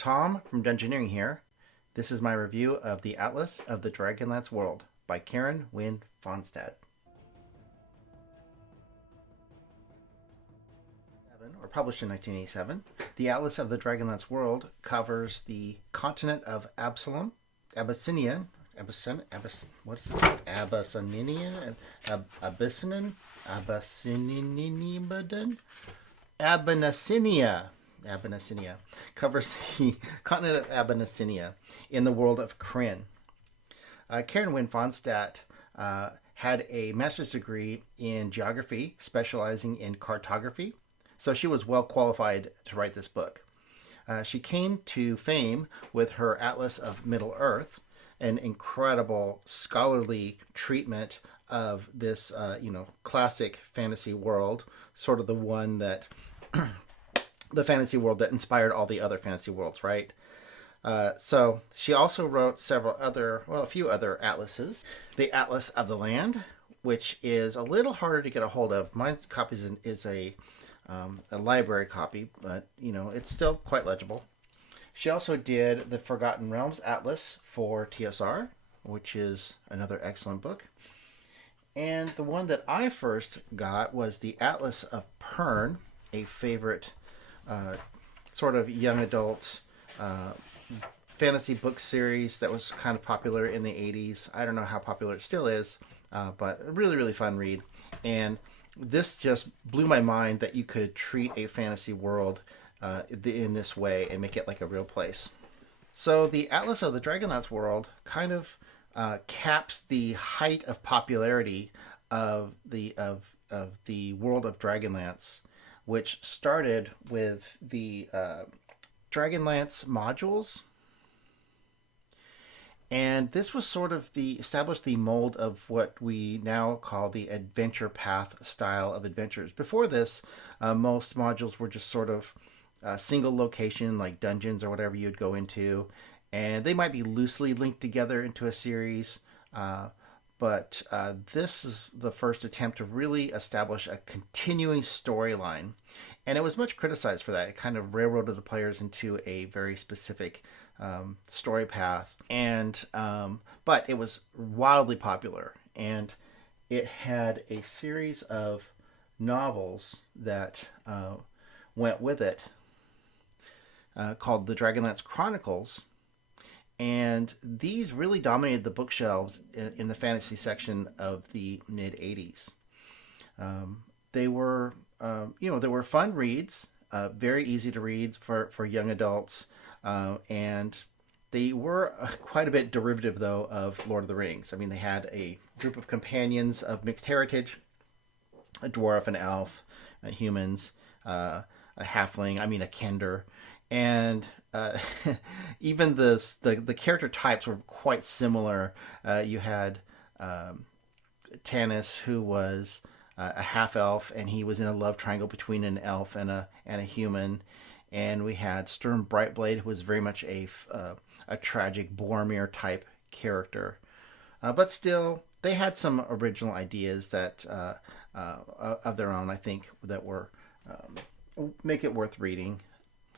Tom from Dungeoneering here. This is my review of the Atlas of the Dragonlance World by Karen Wynne Fonstad. Or published in 1987, the Atlas of the Dragonlance World covers the continent of Abyssinia, what's it called? Abyssinia, Abyssinia covers the continent of Abyssinia in the world of Kryn. Karen Wynne Fonstad had a master's degree in geography, specializing in cartography, so she was well qualified to write this book. She came to fame with her Atlas of Middle-earth, an incredible scholarly treatment of this, classic fantasy world, sort of the one that the fantasy world that inspired all the other fantasy worlds, right? So she also wrote a few other atlases. The Atlas of the Land, which is a little harder to get a hold of. My copy is a library copy, but it's still quite legible. She also did the Forgotten Realms Atlas for TSR, which is another excellent book. And the one that I first got was the Atlas of Pern, a favorite sort of young adult fantasy book series that was kind of popular in the 80s. I don't know how popular it still is, but a really, really fun read. And this just blew my mind that you could treat a fantasy world in this way and make it like a real place. So the Atlas of the Dragonlance World kind of caps the height of popularity of the world of Dragonlance, which started with the Dragonlance modules. And this was sort of established the mold of what we now call the adventure path style of adventures. Before this, most modules were just sort of a single location, like dungeons or whatever you'd go into, and they might be loosely linked together into a series. But this is the first attempt to really establish a continuing storyline, and it was much criticized for that. It kind of railroaded the players into a very specific story path, and but it was wildly popular, and it had a series of novels that went with it called the Dragonlance Chronicles, and these really dominated the bookshelves in the fantasy section of the mid 80s. They were fun reads, very easy to read for young adults. And they were quite a bit derivative, though, of Lord of the Rings. I mean, they had a group of companions of mixed heritage, a dwarf, an elf, humans, a halfling, a kender. And even the character types were quite similar. You had Tanis, who was a half-elf, and he was in a love triangle between an elf and a human. And we had Sturm Brightblade, who was very much a tragic Boromir type character. But still, they had some original ideas that of their own, I think, that were make it worth reading.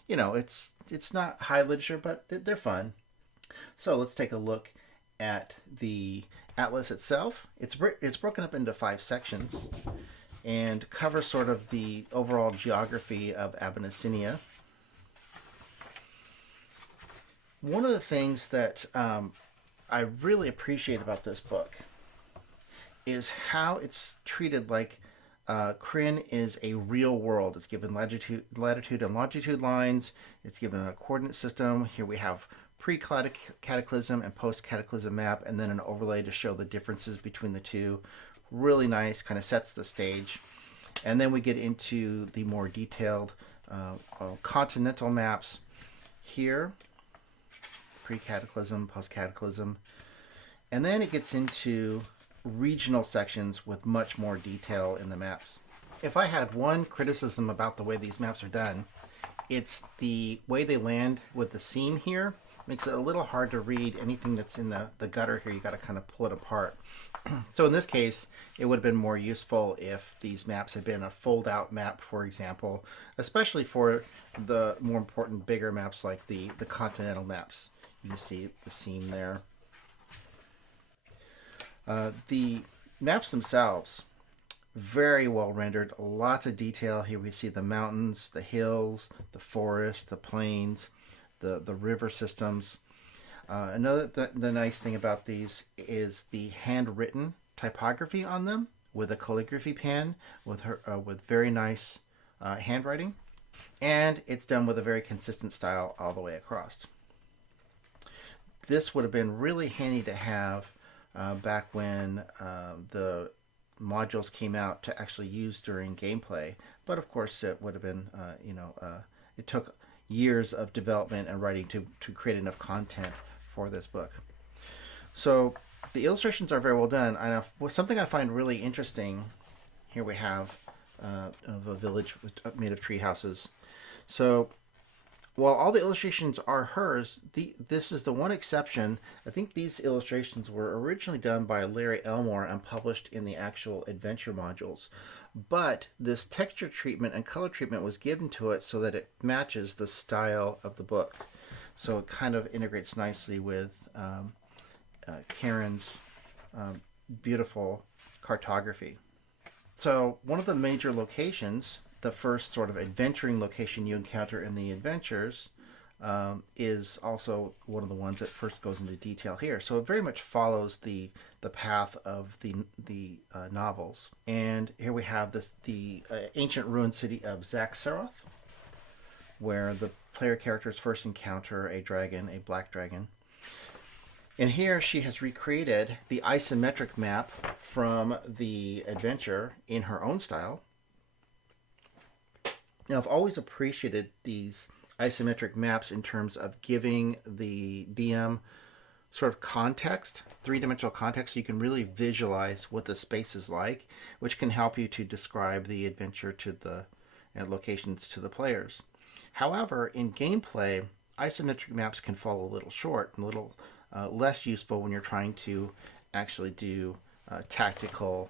It's not high literature, but they're fun. So let's take a look at the Atlas itself. It's broken up into 5 sections and covers sort of the overall geography of Abyssinia. One of the things that I really appreciate about this book is how it's treated like Kryn is a real world. It's given latitude and longitude lines. It's given a coordinate system. Here we have pre-cataclysm and post-cataclysm map, and then an overlay to show the differences between the two. Really nice, kind of sets the stage. And then we get into the more detailed continental maps here. Pre-cataclysm, post-cataclysm. And then it gets into regional sections with much more detail in the maps. If I had one criticism about the way these maps are done, it's the way they land with the seam here. makes it a little hard to read anything that's in the gutter here. You got to kind of pull it apart. So in this case, it would have been more useful if these maps had been a fold-out map, for example, especially for the more important, bigger maps like the continental maps. You can see the seam there. The maps themselves, very well rendered, lots of detail. Here we see the mountains, the hills, the forest, the plains, the river systems. The nice thing about these is the handwritten typography on them with a calligraphy pen with very nice handwriting, and it's done with a very consistent style all the way across. This would have been really handy to have back when the modules came out to actually use during gameplay, but of course it would have been it took years of development and writing to create enough content for this book. So the illustrations are very well done. Something I find really interesting, here we have of a village made of tree houses. So while all the illustrations are hers, this is the one exception. I think these illustrations were originally done by Larry Elmore and published in the actual adventure modules. But this texture treatment and color treatment was given to it so that it matches the style of the book. So it kind of integrates nicely with Karen's beautiful cartography. So one of the major locations, the first sort of adventuring location you encounter in the adventures, is also one of the ones that first goes into detail here. So it very much follows the path of the novels. And here we have the ancient ruined city of Zaxaroth, where the player characters first encounter a dragon, a black dragon. And here she has recreated the isometric map from the adventure in her own style. Now, I've always appreciated these isometric maps in terms of giving the DM sort of context, three-dimensional context, so you can really visualize what the space is like, which can help you to describe the adventure to the locations to the players. However, in gameplay, isometric maps can fall a little short and a little less useful when you're trying to actually do tactical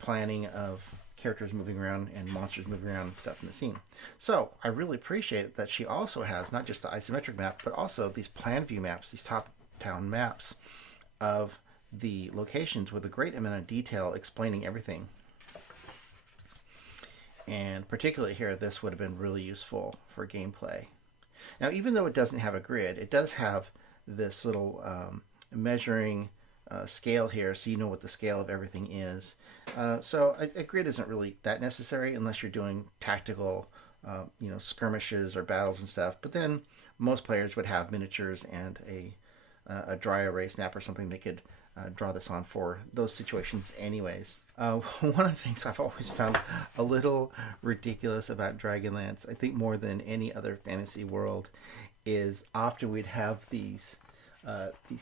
planning of characters moving around and monsters moving around and stuff in the scene. So I really appreciate that she also has not just the isometric map, but also these plan view maps, these top-down maps of the locations with a great amount of detail explaining everything. And particularly here, this would have been really useful for gameplay. Now, even though it doesn't have a grid, it does have this little measuring scale here, so you know what the scale of everything is. So a grid isn't really that necessary unless you're doing tactical, skirmishes or battles and stuff. But then most players would have miniatures and a dry erase map or something they could draw this on for those situations anyways. One of the things I've always found a little ridiculous about Dragonlance, I think more than any other fantasy world, is often we'd have these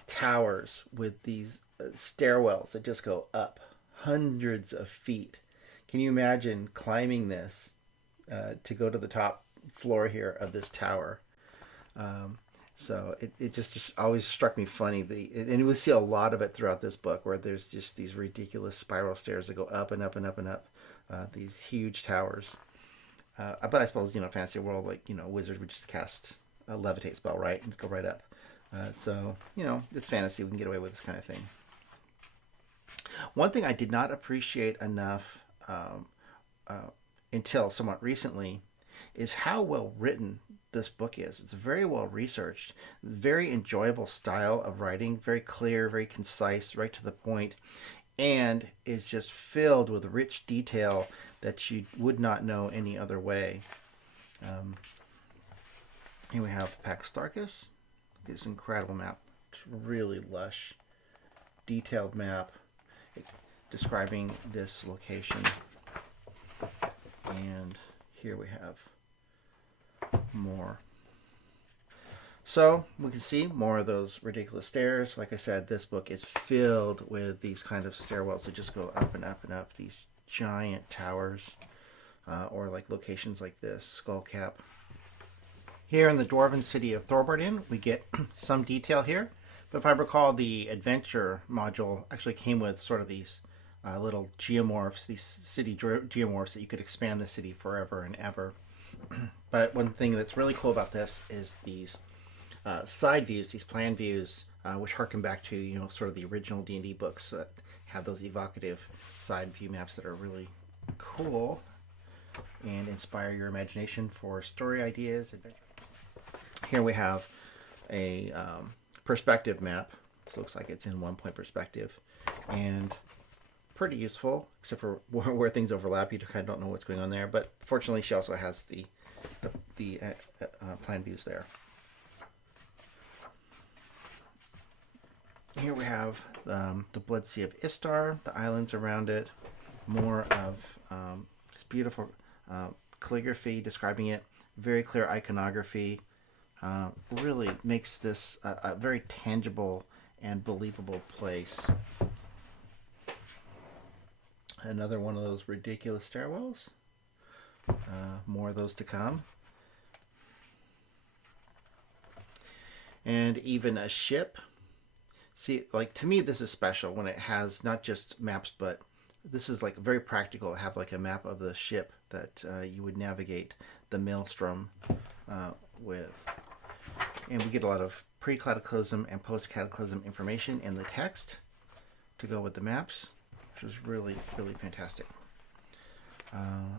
towers with these stairwells that just go up hundreds of feet. Can you imagine climbing this to go to the top floor here of this tower? So it just always struck me funny. And we see a lot of it throughout this book, where there's just these ridiculous spiral stairs that go up and up and up and up, these huge towers. But I suppose, fantasy world, like, wizards would just cast a levitate spell, right? And go right up. So, it's fantasy. We can get away with this kind of thing. One thing I did not appreciate enough until somewhat recently is how well written this book is. It's very well researched, very enjoyable style of writing, very clear, very concise, right to the point, and is just filled with rich detail that you would not know any other way. Here we have Pax Starkus. This incredible map. It's really lush, detailed map describing this location. And here we have more. So we can see more of those ridiculous stairs. Like I said, this book is filled with these kind of stairwells that just go up and up and up. These giant towers, or like locations like this, Skull Cap. Here in the dwarven city of Thorbardin, we get some detail here. But if I recall, the adventure module actually came with sort of these little geomorphs, these city geomorphs that you could expand the city forever and ever. But one thing that's really cool about this is these side views, these plan views, which harken back to sort of the original D&D books that have those evocative side view maps that are really cool and inspire your imagination for story ideas. Here we have a perspective map. This looks like it's in 1-point perspective, and pretty useful, except for where things overlap. You kind of don't know what's going on there. But fortunately, she also has the plan views there. Here we have the Blood Sea of Istar, the islands around it, more of this beautiful calligraphy describing it, very clear iconography. Really makes this a very tangible and believable place. Another one of those ridiculous stairwells. More of those to come. And even a ship. See, like, to me, this is special when it has not just maps, but this is like very practical. Have like a map of the ship that you would navigate the maelstrom with. And we get a lot of pre-cataclysm and post-cataclysm information in the text to go with the maps, which is really, really fantastic.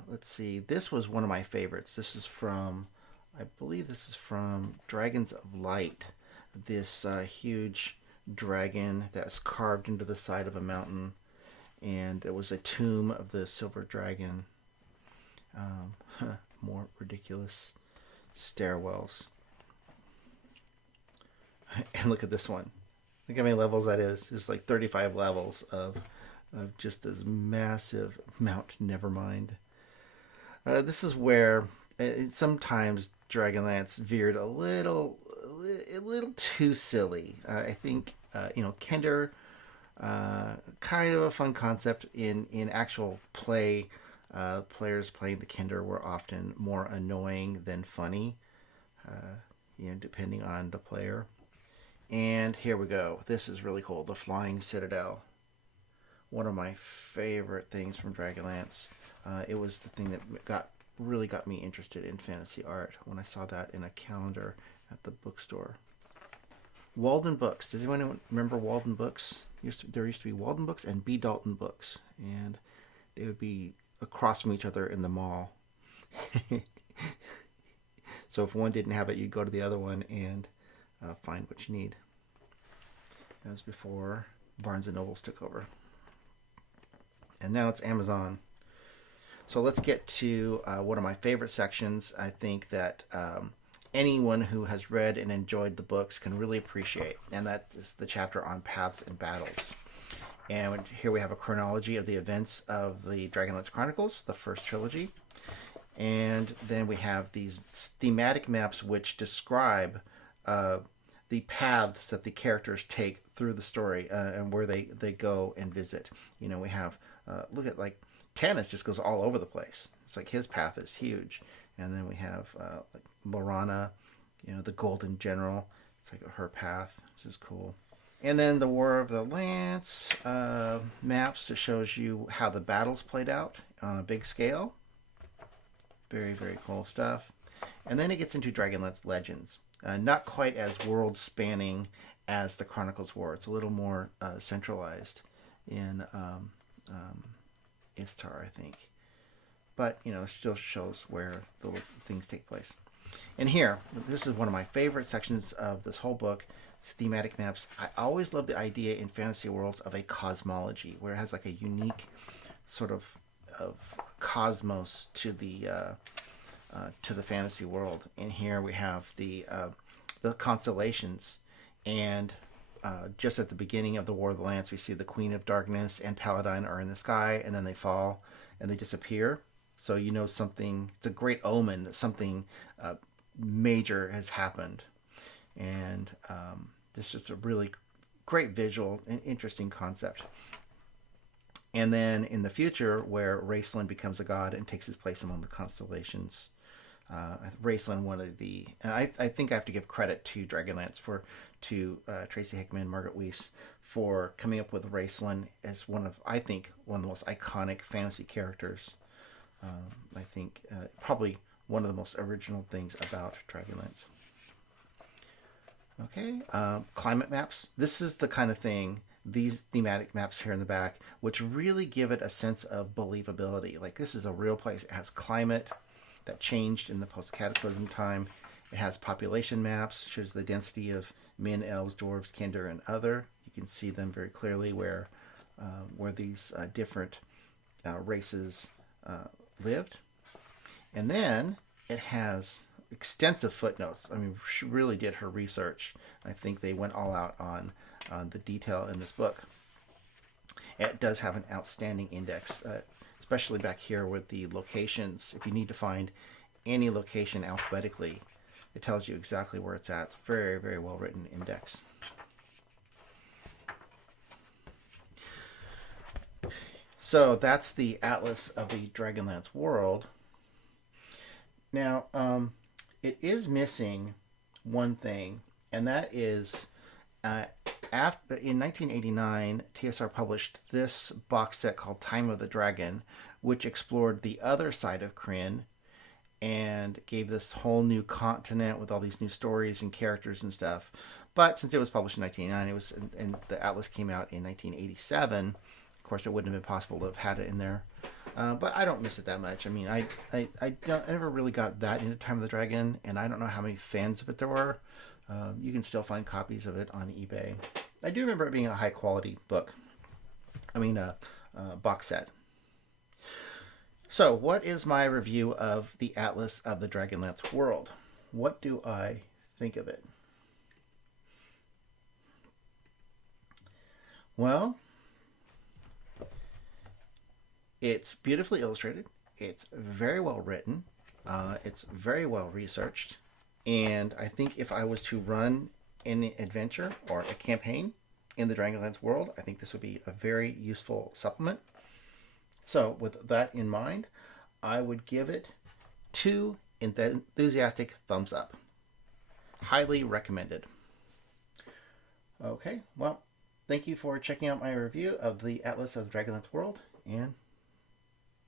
Let's see. This was one of my favorites. This is from, I believe this is from Dragons of Light. This huge dragon that's carved into the side of a mountain. And it was a tomb of the silver dragon. More ridiculous stairwells. And look at this one. Look how many levels that is. Just like 35 levels of just this massive Mount Nevermind. This is where sometimes Dragonlance veered a little too silly. I think Kender, kind of a fun concept in actual play. Players playing the Kender were often more annoying than funny, depending on the player. And here we go. This is really cool. The Flying Citadel. One of my favorite things from Dragonlance. It was the thing that really got me interested in fantasy art when I saw that in a calendar at the bookstore. Walden Books. Does anyone remember Walden Books? There used to be Walden Books and B. Dalton Books. And they would be across from each other in the mall. So if one didn't have it, you'd go to the other one and find what you need. That was before Barnes & Nobles took over. And now it's Amazon. So let's get to one of my favorite sections. I think that anyone who has read and enjoyed the books can really appreciate. And that is the chapter on Paths and Battles. And here we have a chronology of the events of the Dragonlance Chronicles, the first trilogy. And then we have these thematic maps which describe the paths that the characters take through the story and where they go and visit. We have, look at, like, Tanis just goes all over the place. It's like his path is huge. And then we have like Lorana, the Golden General. It's like her path. This is cool. And then the War of the Lance maps that shows you how the battles played out on a big scale. Very, very cool stuff. And then it gets into Dragonlance Legends. Not quite as world-spanning as the Chronicles were. It's a little more centralized in Istar, I think. But, it still shows where the things take place. And here, this is one of my favorite sections of this whole book, Thematic Maps. I always love the idea in fantasy worlds of a cosmology, where it has like a unique sort of cosmos to the fantasy world. And here we have the constellations, and just at the beginning of the War of the Lance, we see the Queen of Darkness and Paladine are in the sky, and then they fall and they disappear. So something. It's a great omen that something major has happened, and this is just a really great visual and interesting concept. And then in the future, where Raceland becomes a god and takes his place among the constellations, Raceland, one of the, and I think I have to give credit to Dragonlance to Tracy Hickman, Margaret Weiss, for coming up with Raceland as I think one of the most iconic fantasy characters. I think probably one of the most original things about Dragonlance. Okay, climate maps. This is the kind of thing, these thematic maps here in the back, which really give it a sense of believability. Like, this is a real place. It has climate that changed in the post-cataclysm time. It has population maps, shows the density of men, elves, dwarves, kinder, and other. You can see them very clearly where these different races lived. And then it has extensive footnotes. I mean, she really did her research. I think they went all out on the detail in this book. It does have an outstanding index, especially back here with the locations. If you need to find any location alphabetically, it tells you exactly where it's at. It's a very, very well written index. So that's the Atlas of the Dragonlance world. Now, it is missing one thing, and that is in 1989, TSR published this box set called Time of the Dragon, which explored the other side of Krynn and gave this whole new continent with all these new stories and characters and stuff. But since it was published in 1989, and the Atlas came out in 1987, of course, it wouldn't have been possible to have had it in there. But I don't miss it that much. I mean, I never really got that into Time of the Dragon, and I don't know how many fans of it there were. You can still find copies of it on eBay. I do remember it being a high quality book. Box set. So, what is my review of the Atlas of the Dragonlance world? What do I think of it? Well, it's beautifully illustrated. It's very well written. It's very well researched. And I think if I was to run an adventure or a campaign in the Dragonlance world, I think this would be a very useful supplement. So with that in mind, I would give it 2 enthusiastic thumbs up. Highly recommended. Okay, well, thank you for checking out my review of the Atlas of the Dragonlance world, and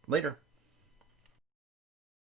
later.